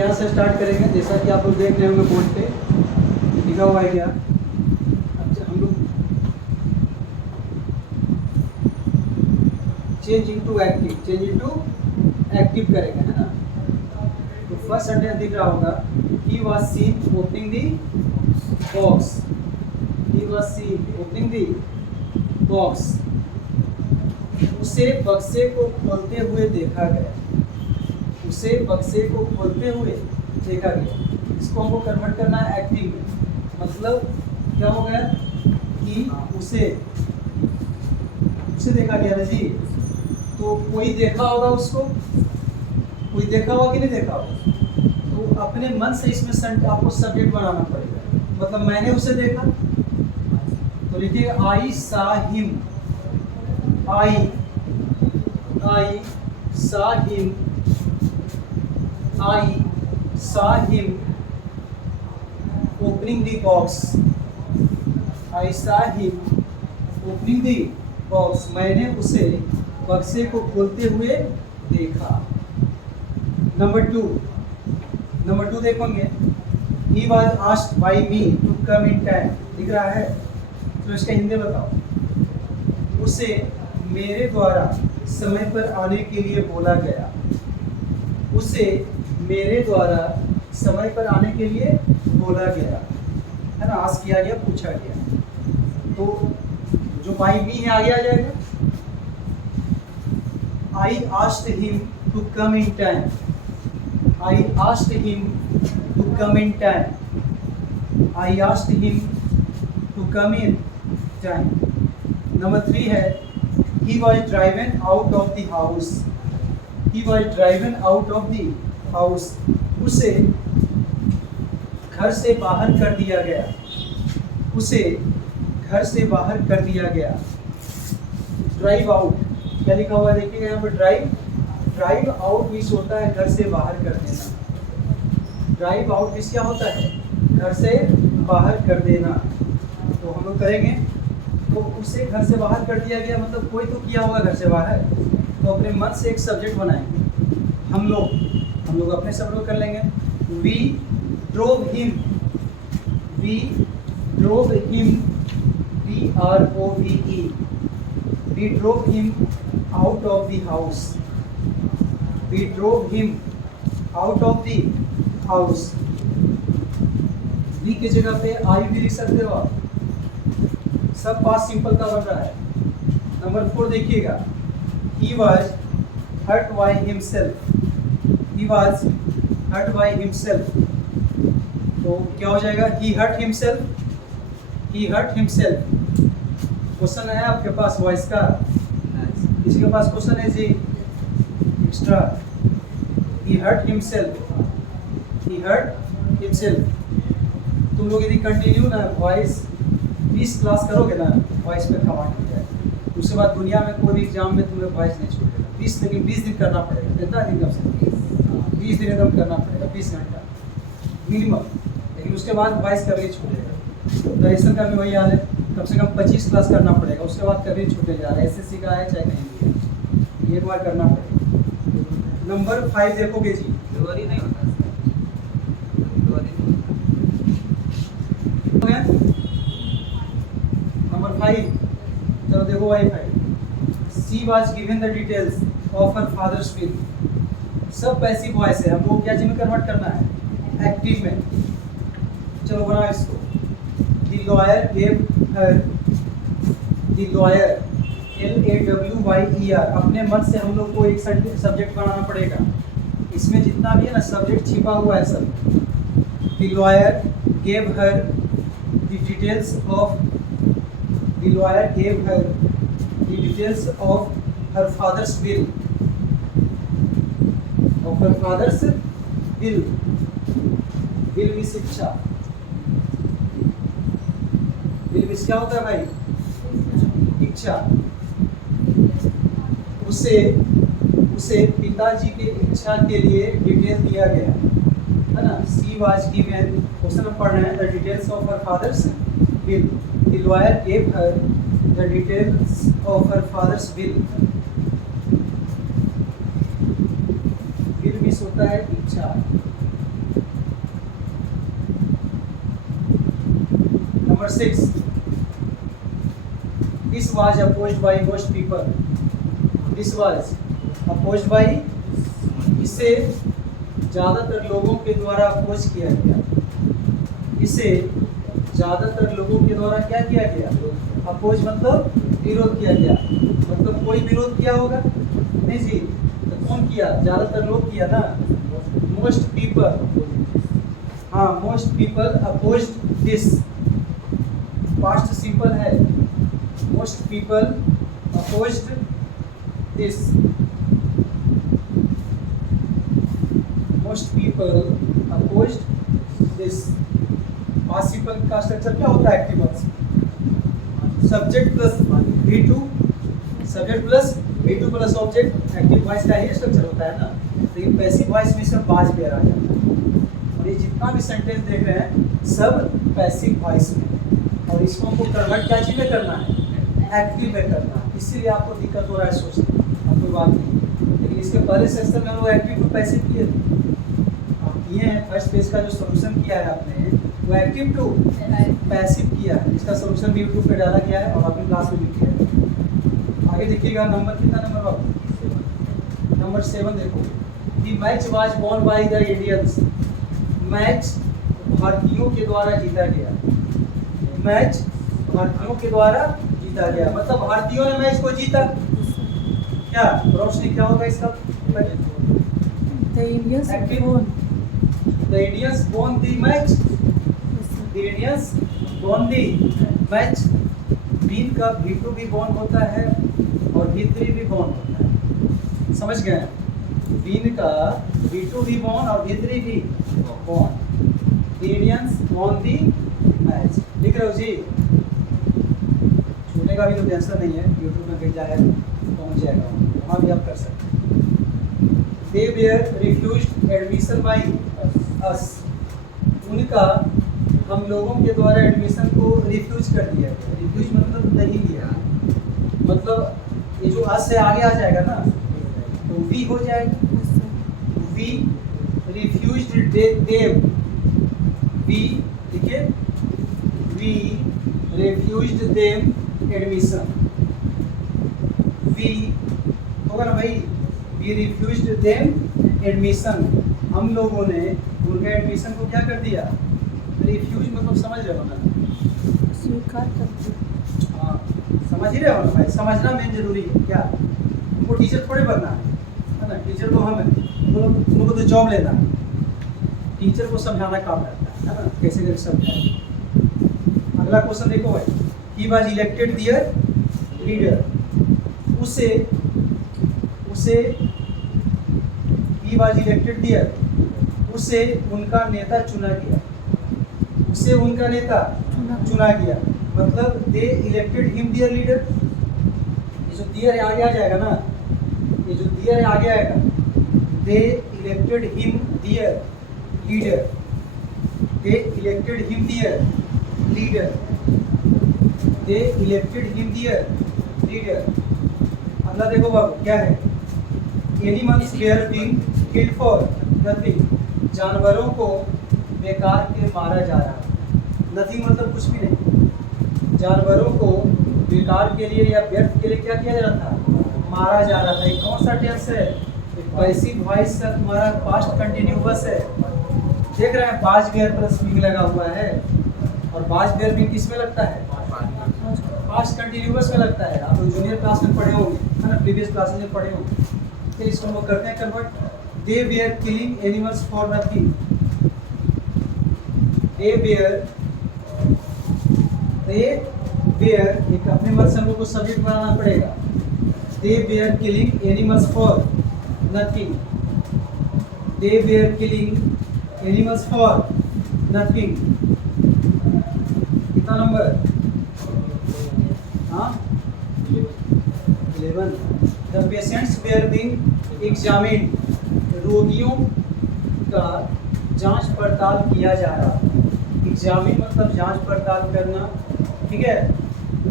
यहाँ से स्टार्ट करेंगे। जैसा कि आप लोग देख रहे होंगे बोर्ड पे लिखा हुआ है क्या। अच्छा, हम लोग चेंज इनटू एक्टिव करेंगे, है ना। तो फर्स्ट सेंटेंस दिख रहा होगा, he was scene opening the box. He was scene opening the box. उसे बक्से को खोलते हुए देखा गया। उसे बक्से को खोलते हुए देखा गया। इसको हमको कन्वर्ट करना है एक्टिव में। मतलब क्या हो गया कि उसे देखा गया ना जी। तो कोई देखा होगा उसको, कोई देखा होगा कि नहीं देखा होगा। तो अपने मन से इसमें आपको सब्जेक्ट बनाना पड़ेगा। मतलब मैंने उसे देखा, तो लिखिए I saw him. I saw him. I saw him opening the box. I saw him opening the box. मैंने उसे बक्से को खोलते हुए देखा। नंबर टू देखोगे, he was asked by me to come in time। दिख रहा है, तो इसका हिंदी बताओ। उसे मेरे द्वारा समय पर आने के लिए बोला गया। उसे मेरे द्वारा समय पर आने के लिए बोला गया, है ना। आस्क किया गया, पूछा गया। तो जो बाई मी है आगे आ जाएगा। I asked him to come in time. I asked him to come in time. I asked him to come in time. Number 3 है, he was driven out of the house. He was driven out of the house. उसे घर से बाहर कर दिया गया। उसे घर से बाहर कर दिया गया। ड्राइव आउट क्या लिखा हुआ है देखिएगा यहाँ पर। ड्राइव आउट मीन्स होता है घर से बाहर कर देना। ड्राइव आउट मीन्स क्या होता है, घर से बाहर कर देना। तो हम लोग करेंगे, तो उसे घर से बाहर कर दिया गया, मतलब कोई तो किया होगा घर से बाहर। तो अपने मन से एक सब्जेक्ट बनाएंगे हम लोग अपने सब लोग कर लेंगे। We drove him. We drove him, DROVE। We drove him out of the house. We drove him out of the house. We की जगह पे आई भी लिख सकते हो आप। सब पास्ट सिंपल का बन रहा है। नंबर 4 देखिएगा, he was hurt by himself। he was hurt by himself। तो क्या हो जाएगा, he hurt himself। he hurt himself। Question है आपके पास वॉइस का, किसी के पास क्वेश्चन है जी extra. he hurt himself। he hurt himself। तुम लोग यदि कंटिन्यू ना वॉइस 20 क्लास करोगे ना, वॉइस पे कमांड हो जाएगा। उसके बाद दुनिया में कोई भी एग्जाम में तुम्हें वॉइस नहीं छूटेगा। 20 दिन करना पड़ेगा। कितना दिन कम से 20 दिन एकदम करना पड़ेगा, 20 घंटा मिनिमम। लेकिन उसके बाद वॉइस कभी छूटेगा। दर्शन का भी वही हाल है, कम से कम 25 क्लास करना पड़ेगा। उसके बाद कभी छूटे जा रहा है। SSC का है चाहे कहीं भी है, एक बार करना पड़ेगा। नंबर 5 देखोगे जी, नहीं होता। नंबर 5 चलो देखो भाई 5। She was given the details of her father's will. सब पैसिव वॉइस है, हमको क्या चीज में कन्वर्ट करना है, एक्टिव में। चलो बनाओ इसको। The lawyer gave her. The lawyer LAWYER। अपने मन से हम लोग को एक सब्जेक्ट बनाना पड़ेगा। इसमें जितना भी है ना सब्जेक्ट छिपा हुआ है सब। The lawyer gave her the details of. The lawyer gave her the details of her father's will. Of her father's will. Will means इच्छा। Will means क्या होता है भाई, इच्छा। उसे पिताजी के इच्छा के लिए डिटेल दिया गया, है ना। She was given, क्वेश्चन हम पढ़ रहे हैं, the details of her father's will। The lawyer gave her the details of her father's will। will means होता है इच्छा। Number 6, this was opposed by most people. This was opposed by, इसे ज़्यादातर लोगों के द्वारा अपोज किया गया। इसे ज़्यादातर लोगों के द्वारा क्या किया गया? अपोज मतलब विरोध किया गया। मतलब कोई विरोध किया होगा? नहीं जी, तो कौन किया? ज़्यादातर लोग किया ना। मोस्ट पीपल, हाँ, most people opposed this. Past simple है, most people opposed this. Most people opposed this. Past simple का स्ट्रक्चर क्या होता है? Active voice, subject plus V2, subject plus V2 plus object. Active voice का ही structure होता है ना। लेकिन पैसिव वॉइस में सिर्फ वाज पेयर आ जाता है। और ये जितना भी सेंटेंस देख रहे हैं सब पैसिव वॉइस में, और इसको हमको कन्वर्ट क्या चीज में करना है? एक्टिव में करना है। इसीलिए आपको दिक्कत हो रहा है सोचने में, अब कोई बात नहीं। लेकिन इसके पहले सेक्शन में वो एक्टिव टू पैसिव किए थे, आप किए हैं। फर्स्ट पेज का जो सोल्यूशन किया है आपने, वो एक्टिव टू पैसिव किया है। इसका सोल्यूशन भी यूट्यूब पे डाला गया है और अपनी क्लास में भी किया है। आगे देखिएगा, नंबर कितना नंबर बाबू? नंबर 7 देखो। The match was won by the Indians. Match भारतीयों के द्वारा जीता गया। मैच भारतीयों के द्वारा जीता गया, मतलब भारतीयों ने मैच को जीता। क्या रोशनी क्या होगा इसका? The Indians won. The Indians won the match. The Indians won the match. Been का V2 भी वॉन होता है और V3 भी वॉन होता है। समझ गए? बीन का V2 भी वॉन और V3 भी von. The Indians won the match। लिख रहे हो जी? छूटने का भी तो टेंशन नहीं है, यूट्यूब में कहीं जाएगा पहुंच जाएगा, वहाँ भी आप कर सकते हैं। They were refused admission by us। उनका हम लोगों के द्वारा एडमिशन को रिफ्यूज कर दिया गया। रिफ्यूज मतलब नहीं लिया, मतलब ये जो अस से आगे आ जाएगा ना तो वी हो जाएगा। We refused them. वी देखिए, we refused them admission. We होगा ना भाई? We refused them admission. हम लोगों ने उनके एडमिशन को क्या कर दिया? रिफ्यूज मतलब समझ रहे हो ना? स्वीकार करते। हाँ, समझ ही रहे हो ना भाई? समझना मेन जरूरी है। क्या हमको टीचर थोड़े बनना है ना? टीचर तो हम उनको तो जॉब लेना है। टीचर को समझाना काम रहता है ना, कैसे कैसे समझाए। अगला क्वेश्चन देखो भाई। He was elected there leader. उसे ही वाज इलेक्टेड देयर, उसे उनका नेता चुना गया। उसे उनका नेता चुना गया, मतलब दे इलेक्टेड हिम देयर लीडर। ये जो देयर आगे आ जाएगा ना, ये जो देयर आगे आएगा, they elected him their leader. They elected him their leader. They elected him their leader. अगला देखो बाबू क्या है? Animals were being killed for nothing. जानवरों को बेकार के मारा जा रहा है। नथिंग मतलब कुछ भी नहीं। जानवरों को बेकार के लिए या व्यर्थ के लिए क्या किया जा रहा था? मारा जा रहा था। ये कौन सा टेंस है? पैसिव वॉइस से तुम्हारा पास्ट कंटिन्यूअस है। देख रहे हैं, वाज वेयर प्लस बीइंग लगा हुआ है, और वाज वेयर बीइंग किस में लगता है? पास्ट कंटिन्यूअस में लगता है। आप लोग जूनियर क्लास में पढ़े होंगे, है ना, प्रीवियस क्लासेस में पढ़े होंगे। फिर इसको हम करते हैं convert. They were killing animals for nothing. They were एक अपने मत से हम लोग को सब्जेक्ट बनाना पड़ेगा। They were killing animals for nothing. They were killing animals for nothing. कितना नंबर? हाँ, 11। The patients were being examined. रोगियों का जांच पड़ताल किया जा रहा है। एग्जामिन मतलब जांच पड़ताल करना, ठीक है?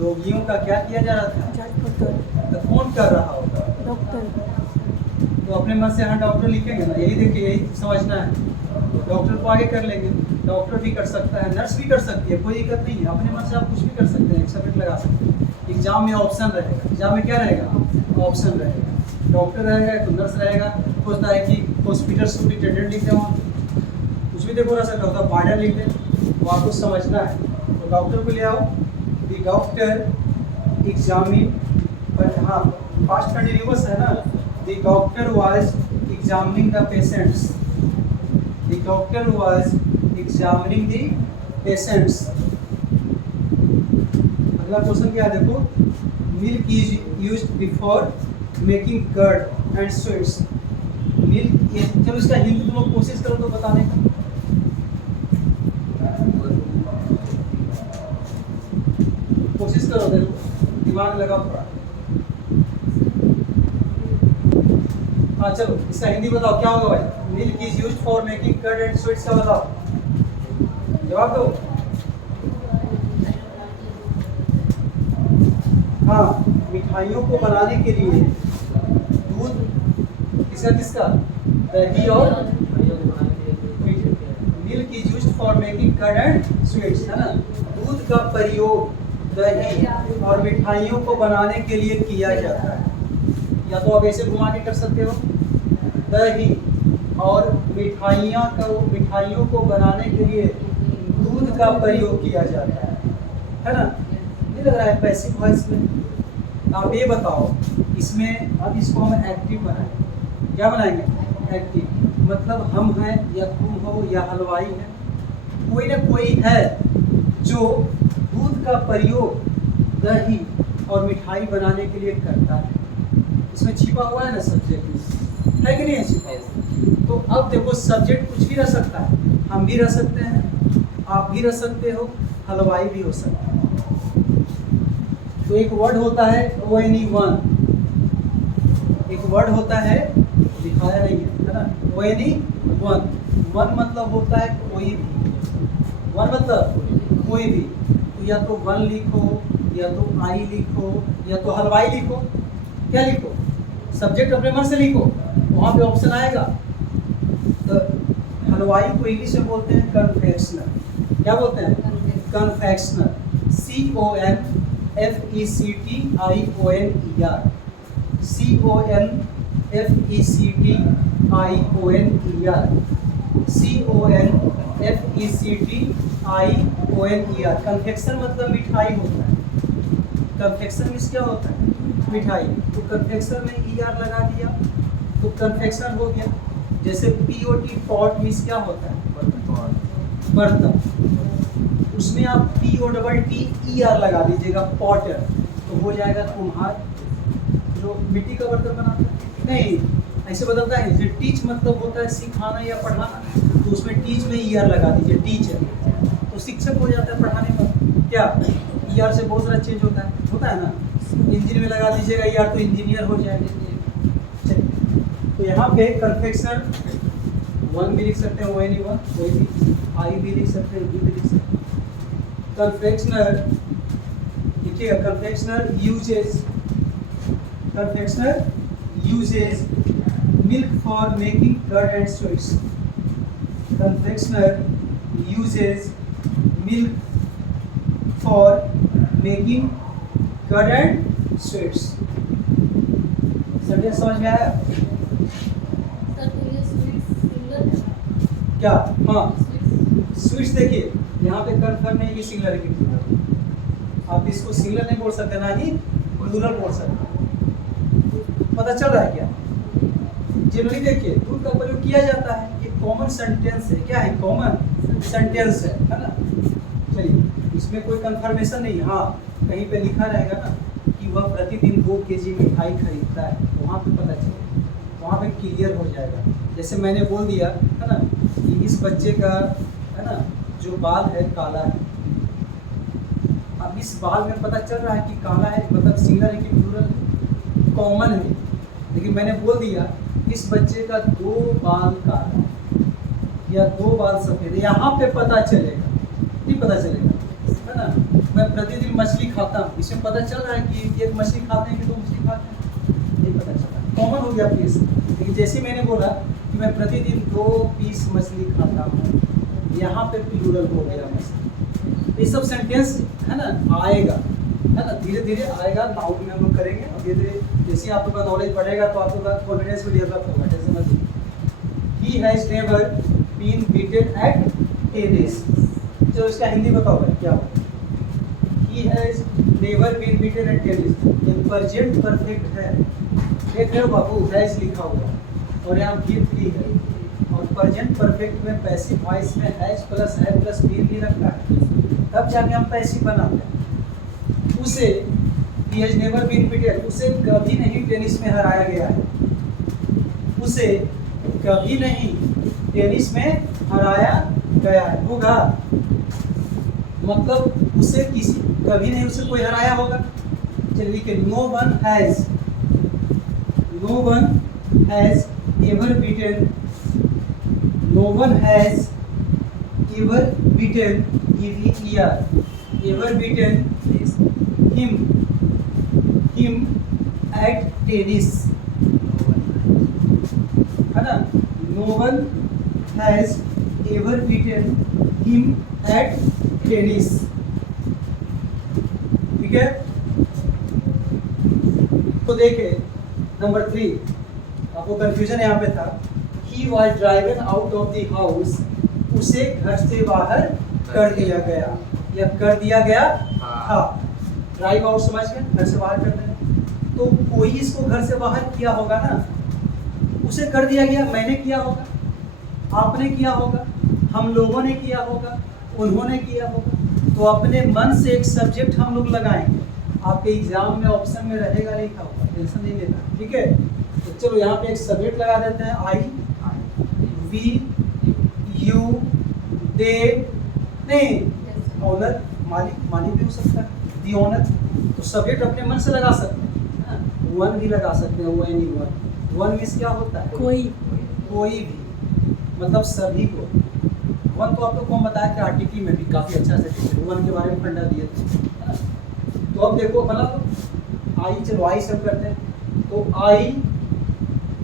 रोगियों का क्या किया जा रहा था? जांच पड़ताल। तो कौन कर रहा होगा? डॉक्टर। तो अपने मन से हाँ डॉक्टर लिखेंगे ना, यही देखिए, यही समझना है। डॉक्टर को आगे कर लेंगे। डॉक्टर भी कर सकता है, नर्स भी कर सकती है, कोई दिक्कत नहीं है। अपने मन से आप कुछ भी कर सकते हैं, एक सब्जेक्ट लगा सकते हैं। एग्जाम में ऑप्शन रहेगा, एग्जाम में क्या रहेगा, ऑप्शन रहेगा। डॉक्टर रहेगा तो नर्स रहेगा, होता है कि हॉस्पिटल सुपरिटेंडेंट लिख दें, वहाँ कुछ भी देखो रह सकता होता है, वार्डन लिख दें, वो आपको समझना है। तो डॉक्टर को ले आओ, द डॉक्टर एग्जामिन, पर हाँ पास्ट कंटिन्यूअस है ना, the doctor was examining the patients, the doctor was examining the patients. अगला क्वेश्चन क्या है देखो, milk is used before making curd and sweets. Milk, चलो इसका हिंदी तुम लोग कोशिश करो तो बताने का। कोशिश करो, देखो दिमाग लगाओ थोड़ा। हाँ चलो इसका हिंदी बताओ क्या होगा भाई। Milk is used for making curd and sweets का बताओ, जवाब दो। हाँ, मिठाइयों को बनाने के लिए दूध, किसका किसका, दही और milk is used for making curd and sweets, है ना। दूध का प्रयोग दही और मिठाइयों को बनाने के लिए किया जाता है। या तो आप ऐसे घुमा के कर सकते हो, दही और मिठाइयों को बनाने के लिए दूध का प्रयोग किया जाता है ना। नहीं लग रहा है पैसिव वॉइस में। आप ये बताओ इसमें, अब इसको हम एक्टिव बनाएंगे। क्या बनाएंगे, एक्टिव। मतलब हम हैं या तुम हो या हलवाई है, कोई ना कोई है जो दूध का प्रयोग दही और मिठाई बनाने के लिए करता है। इसमें छिपा हुआ है ना सब्जेक्ट, है कि नहीं है छिपा। तो अब देखो सब्जेक्ट कुछ भी रह सकता है, हम भी रह सकते हैं, आप भी रह सकते हो, हलवाई भी हो सकता है। तो एक वर्ड होता है ONE1, एक वर्ड होता है, दिखाया नहीं है ना, ONE1। वन मतलब होता है कोई भी, वन मतलब कोई भी। तो या तो वन लिखो, या तो आई लिखो, या तो हलवाई लिखो, क्या लिखो, सब्जेक्ट अपने मन से लिखो, वहाँ पे ऑप्शन आएगा। तो हलवाई को इंग्लिश में बोलते हैं कन्फेक्शनर। क्या बोलते हैं, कन्फेक्शनर, CONFECTIONER। कन्फेक्शन मतलब मिठाई होता है, कन्फेक्शन मीन्स क्या होता है, मिठाई। तो कन्फेक्शन में ER लगा दिया तो कन्फेक्शन हो गया। जैसे POT पॉट मीन्स क्या होता है, बर्तन, उसमें आप POTTER लगा दीजिएगा, पॉटर, तो हो जाएगा तुम्हार जो मिट्टी का बर्तन बनाता है। नहीं, ऐसे बदलता है। जो टीच मतलब होता है सिखाना या पढ़ाना, तो उसमें टीच में ER लगा दीजिए, टीचर, तो शिक्षक हो जाता है पढ़ाने पर। क्या ER से बहुत सारा चेंज होता है ना। इंजन में लगा दीजिएगा ER तो इंजीनियर हो जाएगा। तो यहाँ पे कन्फेक्शनर वन भी लिख सकते हैं, ONE1, कोई भी, आई भी लिख सकते हैं, भी लिख सकते हैं। कन्फेक्शनर देखिएगा, confectioner uses milk for making curd and sweets. Confectioner uses milk for making curd and sweets. Sentence समझ में आया क्या? हाँ, स्वीट्स देखिए यहाँ पे कन्फर्म नहीं, ये सिंगलर की प्लूरल, आप इसको सिंगलर नहीं बोल सकते, ना ही प्लूरल बोल सकते। पता चल रहा है क्या? जनरली देखिए दूध का प्रयोग किया जाता है, ये कॉमन सेंटेंस है। क्या है? कॉमन सेंटेंस है ना। चलिए, इसमें कोई कंफर्मेशन नहीं। हाँ, कहीं पे लिखा रहेगा ना कि वह प्रतिदिन 2 kg मिठाई खरीदता है, तो वहाँ पे पता चलेगा, वहाँ पे क्लियर हो जाएगा। जैसे मैंने बोल दिया है ना कि इस बच्चे का है ना जो बाल है काला है। अब इस बाल में पता चल रहा है कि काला है, मतलब सिंगलर है कि प्लूरल है, कॉमन है। लेकिन मैंने बोल दिया इस बच्चे का 2 बाल काला है या 2 बाल सफ़ेद है, यहाँ पे पता चलेगा, नहीं पता चलेगा, है ना। मैं प्रतिदिन मछली खाता हूँ, इसमें पता चल रहा है कि एक मछली खाते हैं कि 2 मछली खाते हैं, नहीं पता चल रहा, कॉमन हो गया पीस। लेकिन जैसे मैंने बोला कि मैं प्रतिदिन 2 पीस मछली खाता हूँ, यहाँ पे प्लूरल हो गया हमेशा। ये सब सेंटेंस है ना आएगा, है ना, धीरे धीरे आएगा। नाउन में हम लोग करेंगे और धीरे धीरे जैसे आप लोग का नॉलेज बढ़ेगा तो आप लोग का कॉन्फिडेंस भी डेवलप होगा। जैसे समझिए, he has never been beaten at tennis. चलो इसका हिंदी बताओ भाई क्या होगा। He has never been beaten at tennis. ये प्रेजेंट परफेक्ट है, देख रहे हो बाबू, हैज लिखा हुआ और यहाँ बीन भी है। और प्रेजेंट परफेक्ट में पैसिव वॉइस में हैज प्लस है प्लस बीन भी रखा है, तब जाके हम पैसिव बनाते हैं। उसे he has never been beaten, उसे कभी नहीं टेनिस में हराया गया है। उसे कभी नहीं टेनिस में हराया गया है। होगा मतलब उसे किसी कभी नहीं उसे कोई हराया होगा। चलिए कि no one has ever beaten, no one has ever beaten ever beaten him at tennis, है ना। No one has ever beaten him at tennis, ठीक है। तो देखे नंबर 3, आपको कंफ्यूजन यहाँ पे था। He was driven out of the house, उसे घर से बाहर कर दिया गया या कर दिया गया था। ड्राइव आउट समझ गए, घर से बाहर करते हैं। तो कोई इसको घर से बाहर किया होगा ना, उसे कर दिया गया। मैंने किया होगा, आपने किया होगा, हम लोगों ने किया होगा, उन्होंने किया होगा। तो अपने मन से एक सब्जेक्ट हम लोग लगाएंगे। आपके एग्जाम में ऑप्शन में रहेगा लिखा होगा, टेंशन नहीं लेना, ठीक है। तो चलो यहाँ पे एक सब्जेक्ट लगा देते हैं। आई, वी, यू, दे, नहीं, ऑनर, मालिक भी हो सकता है, दी ऑनर। तो सब्जेक्ट अपने मन से लगा सकते हैं, वन भी लगा सकते हैं, वो एनी वन। वन मीन्स क्या होता है? कोई भी, मतलब सभी को। वन तो आप लोग को हम बताया कि आर्टिकल में भी काफ़ी अच्छा से वन के बारे में फंडा दिए थे। तो अब देखो मतलब आई, चलो आई सब करते हैं। तो आई,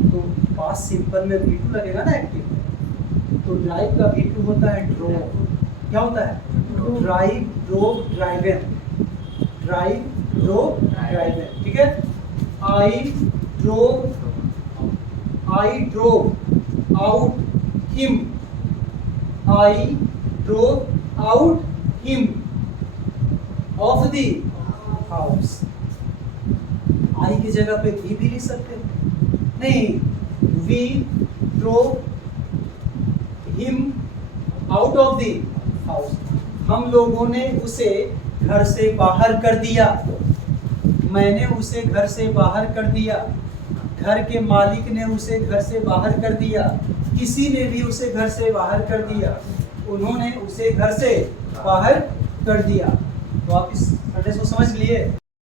तो पास सिंपल में V2 लगेगा ना एक्टिव। तो ड्राइव का V2 होता है ड्रोव। क्या होता है? Drive, drove, driven. Drive, drove, driven, ठीक है। I drove out him. I drove out him of the house. I की जगह पे भी लिख सकते हैं। नहीं, we drove him out of the house. हम लोगों ने उसे घर से बाहर कर दिया। मैंने उसे घर से बाहर कर दिया। घर के मालिक ने उसे घर से बाहर कर दिया। किसी ने भी उसे घर से बाहर कर दिया। उन्होंने उसे घर से बाहर कर दिया। तो आप इस सेंटेंस को समझ लिए।